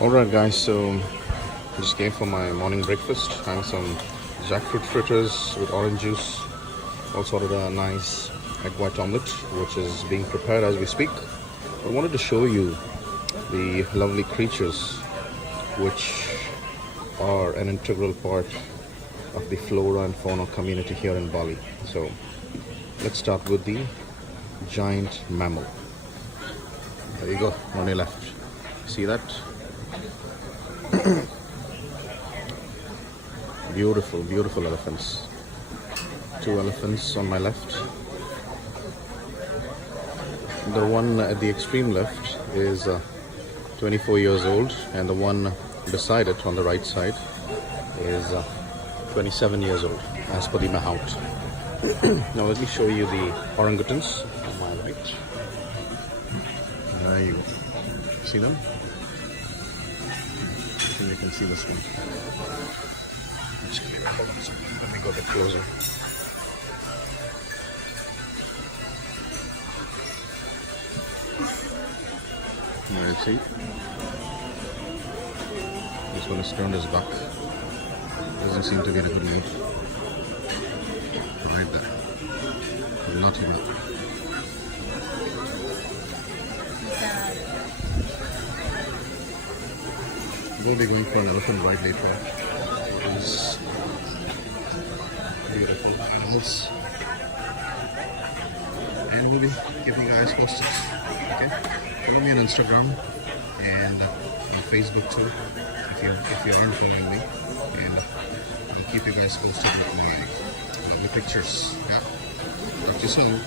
Alright guys, so I just came for my morning breakfast, having some jackfruit fritters with orange juice. Also ordered a nice egg white omelette which is being prepared as we speak. I wanted to show you the lovely creatures which are an integral part of the flora and fauna community here in Bali. So let's start with the giant mammal. There you go, on your left. See that? Beautiful, beautiful elephants. Two elephants on my left. The one at the extreme left is 24 years old, and the one beside it on the right side is 27 years old, as per the mahout. Now let me show you the orangutans on my right. There you go. See them? I think you can see this one. Just clear. Hold on a second. Let me go a bit closer. Let's see. This one has turned his back. Doesn't seem to be in a good mood. Right there. Not him. We'll be going for an elephant ride later. These beautiful animals. And we'll be keeping you guys posted. Okay? Follow me on Instagram and on Facebook too, if you aren't following me. And I'll keep you guys posted with my lovely pictures. Yeah? Talk to you soon.